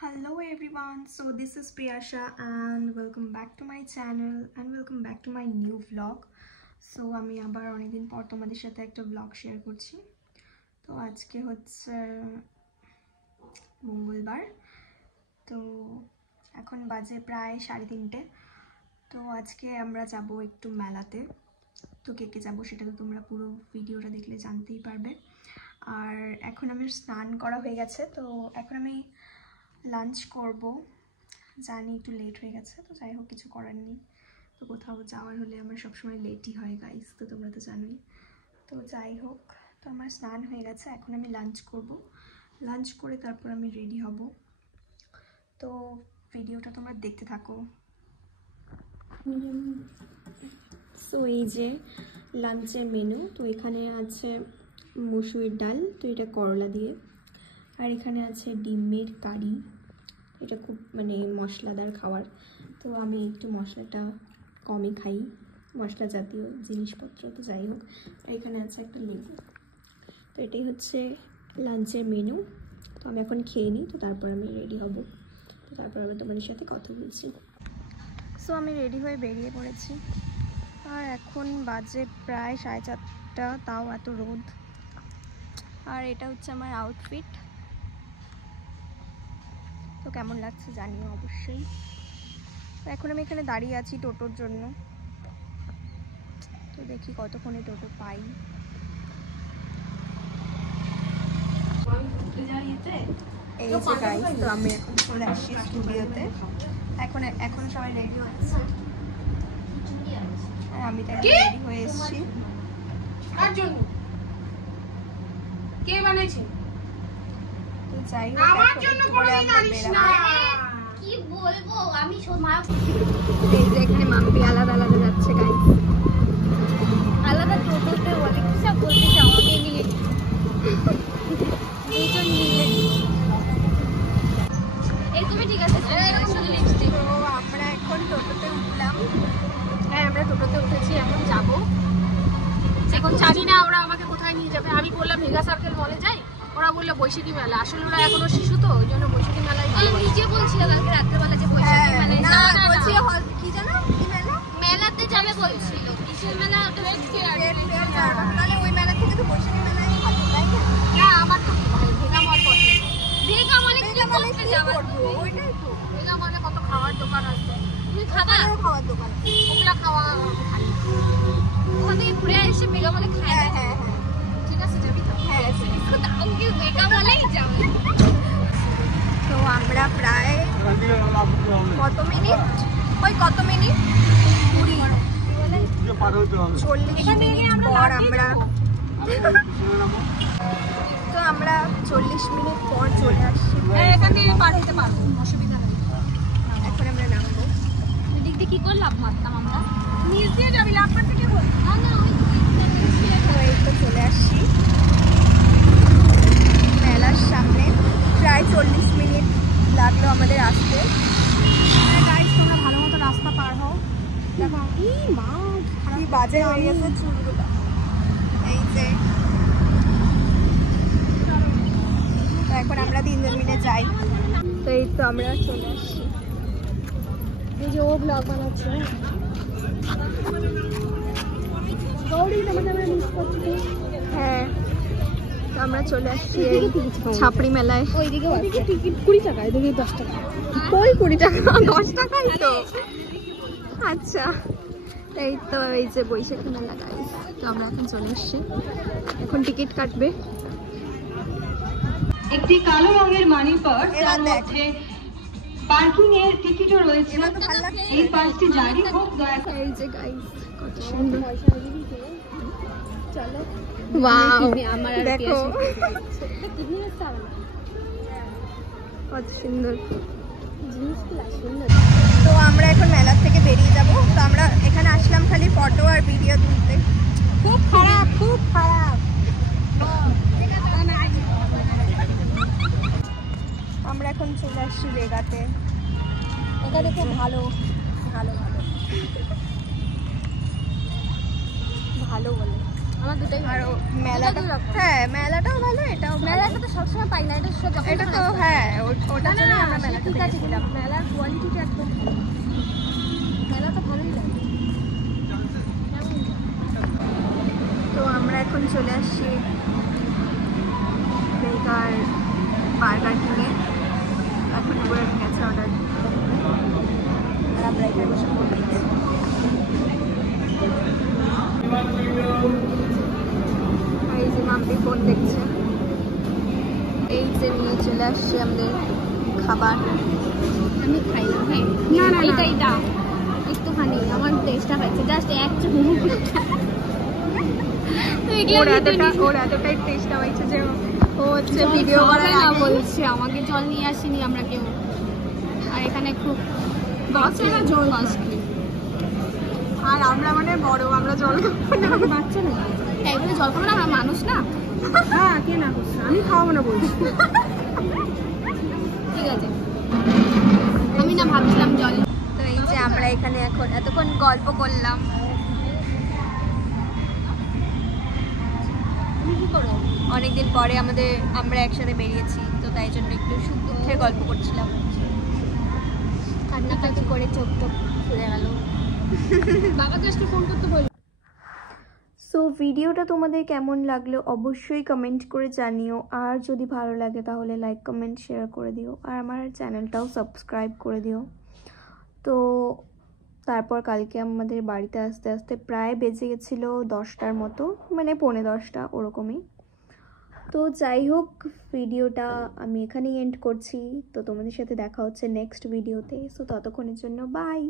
Hello everyone, so this is Priyasha and welcome back to my channel and welcome back to my new vlog. So আমি আবার অনেকদিন পর তোমাদের সাথে একটা vlog শেয়ার করছি। তো আজকে হচ্ছে মঙ্গলবার, তো এখন বাজে প্রায় 3:30। তো আজকে আমরা যাব একটু মেলাতে। তো কে কে যাব সেটা তো তোমরা পুরো ভিডিওটা দেখলে জানতেই পারবে। আর এখন আমার স্নান করা হয়ে গেছে, তো এখন আমি লাঞ্চ করব। জানি একটু লেট হয়ে গেছে, তো যাই হোক কিছু করার নেই। তো কোথাও যাওয়ার হলে আমার সবসময় লেটই হয় গাইস, তো তোমরা তো জানোই। তো যাই হোক, তো আমার স্নান হয়ে গেছে, এখন আমি লাঞ্চ করব। লাঞ্চ করে তারপর আমি রেডি হব। তো ভিডিওটা তোমরা দেখতে থাকো। সো এই যে লাঞ্চের মেনু, তো এখানে আছে মসুরের ডাল, তো এটা করলা দিয়ে। আর এখানে আছে ডিমের কারি, এটা খুব মশলাদার খাবার। তো আমি একটু মশলাটা কমই খাই, মশলা জাতীয় জিনিসপত্র। তো যাই হোক, আর এখানে আছে একটা লেবু। তো এটাই হচ্ছে লাঞ্চের মেনু। তো আমি এখন খেয়ে নিই, তো তারপর আমি রেডি হব। তো তারপর আমি তোমাদের সাথে কথা বলছি। সো আমি রেডি হয়ে বেরিয়ে পড়েছি, আর এখন বাজে প্রায় 4:30, তাও এত রোদ। আর এটা হচ্ছে আমার আউটফিট। তো কেমন লাগছে জানিও অবশ্যই। তো এখন আমি এখানে দাঁড়িয়ে আছি টোটোর জন্য। তো দেখি কতক্ষণে টোটো পাই। এই যে গাইস, তো আমি এখন চলে আসছি স্টুডিওতে। এখন সবাই রেডি হচ্ছে, আর আমি তো রেডি হয়ে এসেছি। কার জন্য? কে বানাইছে? তো যাই হোক, আমার জন্য করে আমরা বেরাবো। কি বলবো আমি সময়। এই যে এখানে মাম্পি আলাদা আলাদা যাচ্ছে গাইস, আলাদা টোটোতে বলে কি সব বলতে চাও আমাকে নিয়ে দুজন মিলে এরকমই ঠিক আছে। শুধু লিপস্টিক। তো আমরা এখন টোটোতে উঠলাম। হ্যাঁ, আমরা টোটোতে উঠেছি, এখন যাব। এখন জানি না ওরা আমাকে কোথায় নিয়ে যাবে। আমি বললাম মেগা সার্কেল মলে যাই, ওরা বললো বৈশাখী মেলা। আসলে ওরা এখনো শিশু, তো ওই জন্য বৈশাখী মেলায় নিজে বলছিল কালকে রাত্রেবেলা যে বৈশাখী মেলায় কি জানো কি মেলা, মেলাতে যাবে বলছিল। কিসের মেলা? তাহলে ওই মেলা থেকে তো বৈশাখী মেলায় ভালো, তাই না? না, আমার তো ভেগা মল পছন্দ। ভেগা মলে কি করতে যাবো? ওইটাই তো, ভেগা মলে কত খাওয়ার দোকান আছে। তুমি খাবা? খাওয়ার দোকান, ওগুলা খাওয়া খাই। ওখান থেকে ঘুরে এসে ভেগা মলে খাই। হ্যাঁ হ্যাঁ হ্যাঁ, ঠিক আছে, যাবি তো? হ্যাঁ, আমাকে ভেগা মলেই যাবে। তো আমরা প্রায় কত মিনিট 40 মিনিট পর আমরা 40 মিনিট পর চলে আসছি। এখান থেকে পার হতে পারবো, অসুবিধা নেই। এখন আমরা নামবো। দিক দিয়ে কি করে লাভ মারতাম আমরা? নিচ দিয়ে যাবি, লাভ মারতে কি বল? না না, এই তো চলে আসছি মেলার সামনে। প্রায় 40 মিনিট লাগলো আমাদের আসতে। গাইস, তোমরা ভালো মতো রাস্তা পার হও। দেখো মা কি বাজে হয়ে গেছে চুলগুলো। এই যে তো এখন আমরা 3 মিনিটে যাই। তো এই তো আমরা চলে আসছি। এই যে ও ব্লগ বানাচ্ছে। হ্যাঁ, তো আমরা চলে আসছি ছাপড়ি মেলায়। ওইদিকে টিকিট 20 টাকা, এদিকে 10 টাকা। কই 20 টাকা? 10 টাকাই তো। আচ্ছা, এই তো এই যে বৈশাখী মেলা গাইস। তো আমরা এখন চলে এসেছি, এখন টিকিট কাটবে। একটি কালো রঙের মানি পার্স, তার মধ্যে পার্কিং এর টিকিটও রয়েছে। এই পার্সটি জারি হোক দয়া করে। এই যে গাইস, কত সুন্দর। চলো, ওয়াও, দেখো কত সুন্দর জিনিসগুলো। সুন্দর। তো আমরা এখন মেলা থেকে বেরিয়ে যাব। তো আমরা এখানে আসলাম খালি ফটো আর ভিডিও তুলতে। খুব খারাপ, খুব খারাপ। আমরা এখন চলে আসছি বেগাতে। এটা দেখে ভালো ভালো ভালো ভালো বলে। আমার দুটোই আর মেলাটা, হ্যাঁ মেলাটাও ভালো, এটাও মেলাটা তো সবসময় পাই না, এটা তো হ্যাঁ ওটার জন্য আমরা মেলাটা ঠিক আছে, মেলার কোয়ালিটিটা একদম ভালো, মেলা তো ভালোই লাগে। তো আমরা এখন চলে আসছি বেকার বার্গার কিনে, এখন উপরে গেছে অর্ডার, আর আমরা এখানে বসে পড়ছি। এই যে মাম্পি ফোন দেখছে, এই যে নিয়ে চলে আসছি আমাদের খাবার। আমি খাইলাম, হ্যাঁ না এটা একটুখানি আমার টেস্টটা হয়েছে, জাস্ট এক চুমুক। ওর এতটাই টেস্টটা হয়েছে যে ও হচ্ছে ভিডিও করার না আগে বলছে আমাকে জল নিয়ে আসিনি আমরা কেউ, আর এখানে খুব বাচ্চারা জল কস্টলি, আর আমরা মানে বড়, আমরা জল বাচ্চা না একবারে জল খাবো না, আমরা মানুষ না। হ্যাঁ কে না করছে, আমি খাওয়াবো না বলছি। ঠিক আছে, আমি না ভাবছিলাম জল। তো এই যে আমরা এখানে এখন এতক্ষণ গল্প করলাম। অনেকদিন পরে আমরা একসাথে বেরিয়েছি, তো তাই জন্য একটু সুখ দুঃখের গল্প করছিলাম। কান্নাকাটি করে চোখ টোক খুলে গেল। বাবাকে আজকে ফোন করতে বলি। সো ভিডিওটা তোমাদের কেমন লাগলো অবশ্যই কমেন্ট করে জানিও, আর যদি ভালো লাগে তাহলে লাইক কমেন্ট শেয়ার করে দিও, আর আমার চ্যানেলটাও সাবস্ক্রাইব করে দিও। তো তারপর কালকে আমাদের বাড়িতে আসতে আসতে প্রায় বেজে গেছিলো 10টার মতো, মানে 10:45 ওরকমই। তো যাই হোক, ভিডিওটা আমি এখানেই এন্ড করছি। তো তোমাদের সাথে দেখা হচ্ছে নেক্সট ভিডিওতে। সো ততক্ষণের জন্য বাই।